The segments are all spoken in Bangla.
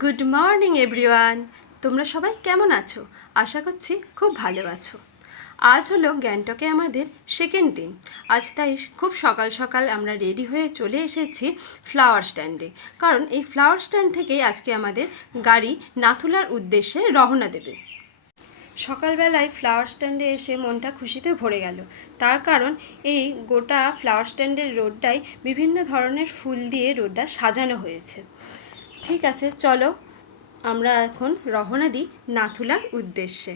Good morning everyone. তোমরা সবাই কেমন আছো? আশা করছি খুব ভালো আছো। আজ হলো গ্যাংটকে আমাদের সেকেন্ড দিন। আজ তাই খুব সকাল সকাল আমরা রেডি হয়ে চলে এসেছি ফ্লাওয়ার স্ট্যান্ডে, কারণ এই ফ্লাওয়ার স্ট্যান্ড থেকেই আজকে আমাদের গাড়ি নাথুলার উদ্দেশ্যে রওনা দেবে। সকালবেলায় ফ্লাওয়ার স্ট্যান্ডে এসে মনটা খুশিতে ভরে গেল, তার কারণ এই গোটা ফ্লাওয়ার স্ট্যান্ডের রোডটাই বিভিন্ন ধরনের ফুল দিয়ে রোডটা সাজানো হয়েছে। ঠিক আছে, চলো আমরা এখন রওনা দিই নাথুলার উদ্দেশ্যে।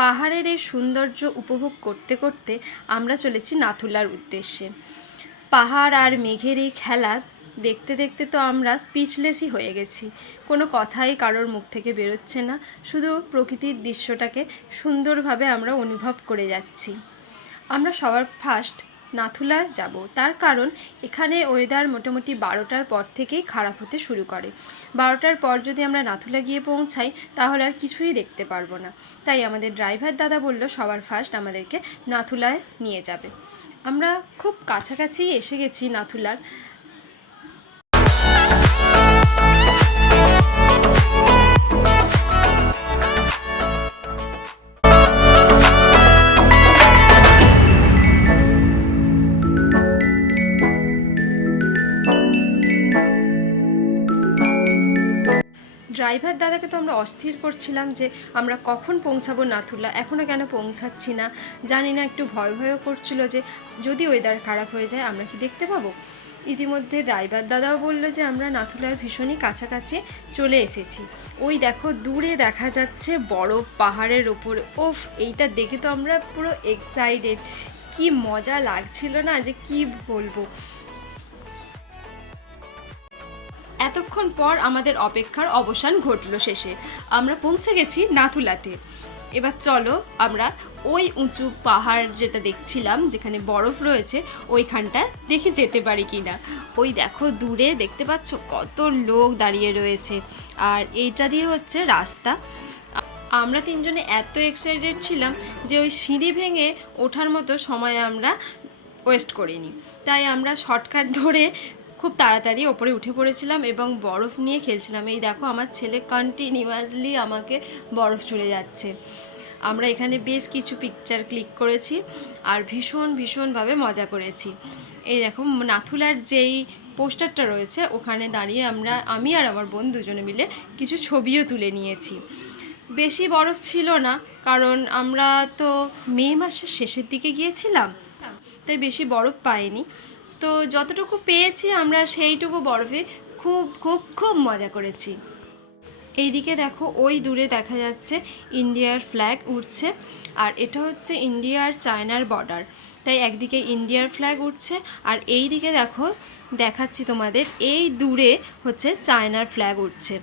পাহাড়ের এই সৌন্দর্য উপভোগ করতে করতে আমরা চলেছি নাথুলার উদ্দেশ্যে। পাহাড় আর মেঘের এই খেলা দেখতে দেখতে তো আমরা স্পিচলেসই হয়ে গেছি। কোনো কথাই কারোর মুখ থেকে বেরোচ্ছে না, শুধু প্রকৃতির দৃশ্যটাকে সুন্দরভাবে আমরা অনুভব করে যাচ্ছি। আমরা সবার ফার্স্ট নাথুলা যাব, তার কারণ এখানে ওয়েদার মোটামুটি 12টার পর থেকেই খারাপ হতে শুরু করে। 12টার পর যদি আমরা নাথুলা গিয়ে পৌঁছাই তাহলে আর কিছুই দেখতে পারবো না। তাই আমাদের ড্রাইভার দাদা বলল সবার ফার্স্ট আমাদেরকে নাথুলায় নিয়ে যাবে। আমরা খুব কাছাকাছি এসে গেছি নাথুলার। ড্রাইভার দাদাকে তো আমরা অস্থির করছিলাম যে আমরা কখন পৌঁছাবো নাথুলা, এখনও কেন পৌঁছাচ্ছি না। জানি না, একটু ভয় ভয়ও করছিল যে যদি ওয়েদার খারাপ হয়ে যায় আমরা কি দেখতে পাবো। ইতিমধ্যে ড্রাইভার দাদাও বলল যে আমরা নাথুলার ভীষণই কাছাকাছি চলে এসেছি। ওই দেখো দূরে দেখা যাচ্ছে বরফ পাহাড়ের ওপরে। ওফ, এইটা দেখে তো আমরা পুরো এক্সাইটেড। কি মজা লাগছিল না, যে কি বলবো। এতক্ষণ পর আমাদের অপেক্ষার অবসান ঘটল, শেষে আমরা পৌঁছে গেছি নাথুলাতে। এবার চলো আমরা ওই উঁচু পাহাড় যেটা দেখছিলাম যেখানে বরফ রয়েছে ওইখানটা দেখে যেতে পারি কিনা। ওই দেখো দূরে দেখতে পাচ্ছ কত লোক দাঁড়িয়ে রয়েছে, আর এইটা দিয়ে হচ্ছে রাস্তা। আমরা তিনজনে এত এক্সাইটেড ছিলাম যে ওই সিঁড়ি ভেঙে ওঠার মতো সময় আমরা ওয়েস্ট করিনি। তাই আমরা শর্টকাট ধরে খুব তাড়াতাড়ি ওপরে উঠে পড়েছিলাম এবং বরফ নিয়ে খেলছিলাম। এই দেখো আমার ছেলে কন্টিনিউয়াসলি আমাকে বরফ ছুঁড়ে যাচ্ছে। আমরা এখানে বেশ কিছু পিকচার ক্লিক করেছি আর ভীষণভাবে মজা করেছি। এই দেখো নাথুলার যেই পোস্টারটা রয়েছে ওখানে দাঁড়িয়ে আমি আর আমার বোন দুজনে মিলে কিছু ছবিও তুলে নিয়েছি। বেশি বরফ ছিল না, কারণ আমরা তো মে মাসের শেষের দিকে গিয়েছিলাম, তাই বেশি বরফ পাইনি। তো যতটুকু পেয়েছি আমরা সেইটুকু বরফে খুব খুব খুব মজা করেছি। এইদিকে দেখো ওই দূরে দেখা যাচ্ছে ইন্ডিয়ার ফ্ল্যাগ উঠছে, আর এটা হচ্ছে ইন্ডিয়া আর চায়নার বর্ডার। তাই একদিকে ইন্ডিয়ার ফ্ল্যাগ উঠছে আর এই দিকে দেখো দেখাচ্ছি তোমাদের, এই দূরে হচ্ছে চায়নার ফ্ল্যাগ উঠছে।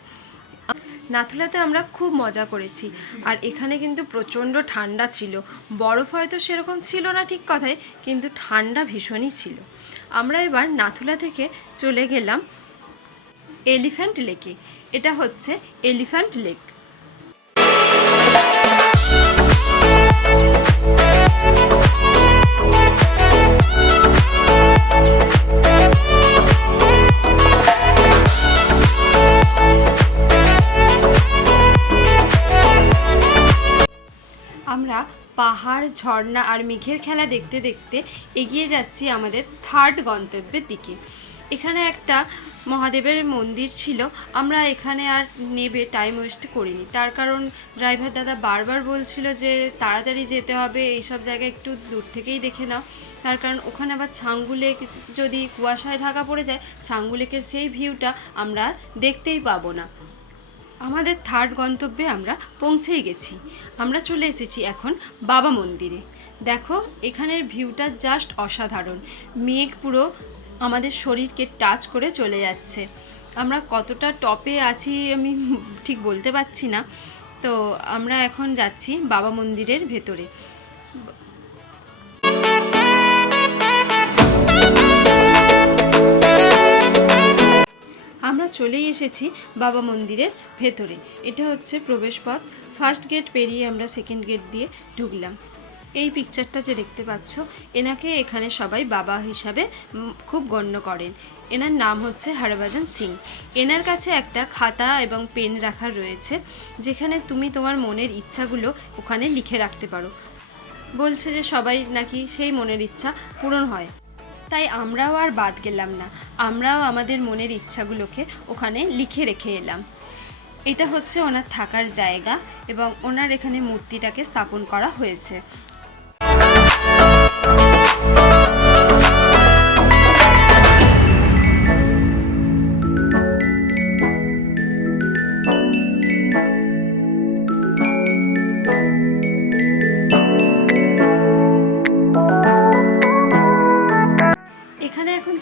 নাথুলাতে আমরা খুব মজা করেছি। আর এখানে কিন্তু প্রচণ্ড ঠান্ডা ছিল, বরফ হয়তো সেরকম ছিল না ঠিক কথাই, কিন্তু ঠান্ডা ভীষণই ছিল। আমরা এবার নাথুলা থেকে চলে গেলাম এলিফ্যান্ট লেকে। এটা হচ্ছে এলিফ্যান্ট লেক। আমরা পাহাড়, ঝর্ণা আর মেঘের খেলা দেখতে দেখতে এগিয়ে যাচ্ছি আমাদের থার্ড গন্তব্যের দিকে। এখানে একটা মহাদেবের মন্দির ছিল। আমরা এখানে আর নেবে টাইম ওয়েস্ট করিনি, তার কারণ ড্রাইভার দাদা বারবার বলছিল যে তাড়াতাড়ি যেতে হবে, এইসব জায়গায় একটু দূর থেকেই দেখে নাও। তার কারণ ওখানে আবার ছাঙ্গু লেক যদি কুয়াশায় ঢাকা পড়ে যায়, ছাঙ্গু লেকের সেই ভিউটা আমরা দেখতেই পাবো না। আমাদের থার্ড গন্তব্যে আমরা পৌঁছেই গেছি। আমরা চলে এসেছি এখন বাবা মন্দিরে। দেখো এখানের ভিউটা জাস্ট অসাধারণ। মেঘ পুরো আমাদের শরীরকে টাচ করে চলে যাচ্ছে। আমরা কতটা টপে আছি আমি ঠিক বলতে পারছি না। তো আমরা এখন যাচ্ছি বাবা মন্দিরের ভেতরে। আমরা চলেই এসেছি বাবা মন্দিরের ভেতরে। এটা হচ্ছে প্রবেশপথ। ফার্স্ট গেট পেরিয়ে আমরা সেকেন্ড গেট দিয়ে ঢুকলাম। এই পিকচারটা যে দেখতে পাচ্ছ, এনাকে এখানে সবাই বাবা হিসাবে খুব গণ্য করেন। এনার নাম হচ্ছে হরভজন সিং। এনার কাছে একটা খাতা এবং পেন রাখা রয়েছে, যেখানে তুমি তোমার মনের ইচ্ছাগুলো ওখানে লিখে রাখতে পারো। বলছে যে সবাই নাকি সেই মনের ইচ্ছা পূরণ হয়, তাই আমরাও আর বাদ গেলাম না। আমরাও আমাদের মনের ইচ্ছাগুলোকে ওখানে লিখে রেখে এলাম। এটা হচ্ছে ওনার থাকার জায়গা এবং ওনার এখানে মূর্তিটাকে স্থাপন করা হয়েছে।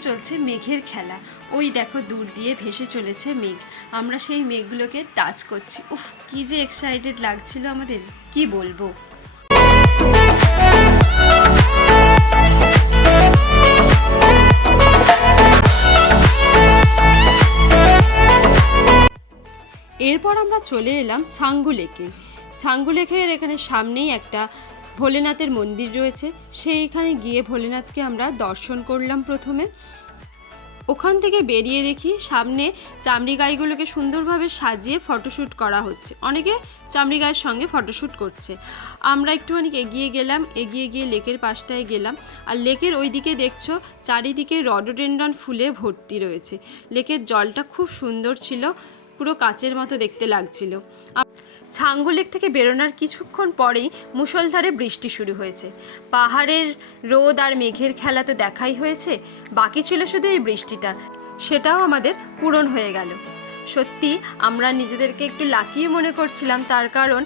চলছে মেঘের খেলা। ওই দেখো দূর দিয়ে ভেসে চলেছে মেঘ, আমরা সেই মেঘগুলোকে টাচ করছি। উফ, কি যে এক্সাইটেড লাগছিল আমাদের, কি বলবো। এরপর আমরা চলে এলাম ছাঙ্গু লেকে। ছাঙ্গু লেকের এখানে সামনেই একটা ভোলেনাথের মন্দির রয়েছে। সেইখানে গিয়ে ভোলেনাথকে আমরা দর্শন করলাম প্রথমে। ওখান থেকে বেরিয়ে দেখি সামনে চামড়ি গাইগুলোকে সুন্দরভাবে সাজিয়ে ফটোশ্যুট করা হচ্ছে। অনেকে চামড়ি গায়ের সঙ্গে ফটোশ্যুট করছে। আমরা একটুখানি এগিয়ে গেলাম, এগিয়ে গিয়ে লেকের পাশটায় গেলাম। আর লেকের ওই দিকে দেখছো চারিদিকে রডোডেনড্রন ফুলে ভর্তি রয়েছে। লেকের জলটা খুব সুন্দর ছিল, পুরো কাচের মতো দেখতে লাগছিল। ছাঙ্গু লেক থেকে বেরোনোর কিছুক্ষণ পরেই মুষলধারে বৃষ্টি শুরু হয়েছে। পাহাড়ের রোদ আর মেঘের খেলা তো দেখাই হয়েছে, বাকি ছিল শুধু এই বৃষ্টিটা, সেটাও আমাদের পূরণ হয়ে গেল। সত্যি আমরা নিজেদেরকে একটু লাকিও মনে করছিলাম, তার কারণ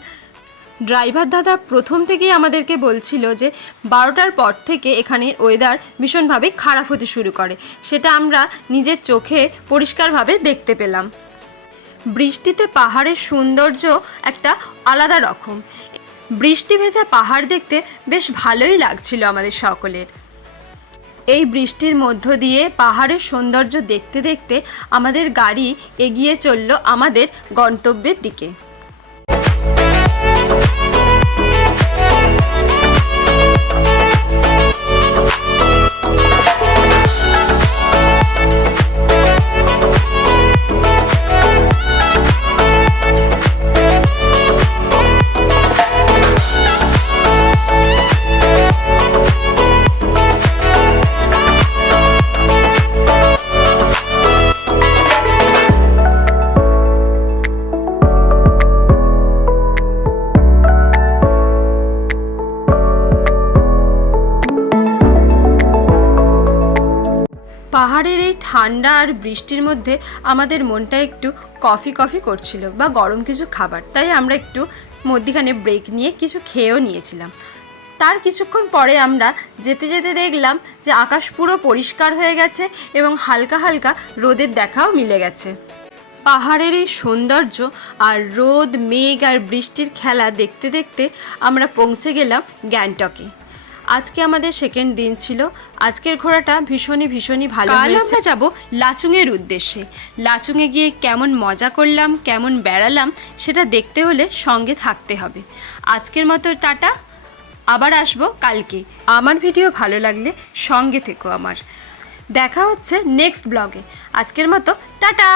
ড্রাইভার দাদা প্রথম থেকেই আমাদেরকে বলছিল যে 12টার পর থেকে এখানের ওয়েদার ভীষণভাবে খারাপ হতে শুরু করে। সেটা আমরা নিজের চোখে পরিষ্কারভাবে দেখতে পেলাম। বৃষ্টিতে পাহাড়ের সৌন্দর্য একটা আলাদা রকম। বৃষ্টি ভেজা পাহাড় দেখতে বেশ ভালোই লাগছিল আমাদের সকলের। এই বৃষ্টির মধ্য দিয়ে পাহাড়ের সৌন্দর্য দেখতে দেখতে আমাদের গাড়ি এগিয়ে চলল আমাদের গন্তব্যের দিকে। পাহাড়ের এই ঠান্ডা আর বৃষ্টির মধ্যে আমাদের মনটা একটু কফি কফি করছিল বা গরম কিছু খাবার, তাই আমরা একটু মধ্যিখানে ব্রেক নিয়ে কিছু খেয়েও নিয়েছিলাম। তার কিছুক্ষণ পরে আমরা যেতে যেতে দেখলাম যে আকাশ পুরো পরিষ্কার হয়ে গেছে এবং হালকা হালকা রোদের দেখাও মিলে গেছে। পাহাড়ের এই সৌন্দর্য আর রোদ মেঘ আর বৃষ্টির খেলা দেখতে দেখতে আমরা পৌঁছে গেলাম গ্যাংটকে। আজকে আমাদের সেকেন্ড দিন ছিল। আজকের ঘোরাটা ভীষণই ভালো হয়েছে। আমরা যাব লাচুংয়ের উদ্দেশ্যে। লাচুংয়ে গিয়ে কেমন মজা করলাম, কেমন বেড়ালাম, সেটা দেখতে হলে সঙ্গে থাকতে হবে। আজকের মতো টাটা, আবার আসবো কালকে। আমার ভিডিও ভালো লাগলে সঙ্গে থেকো আমার। দেখা হচ্ছে নেক্সট ব্লগে। আজকের মতো টাটা।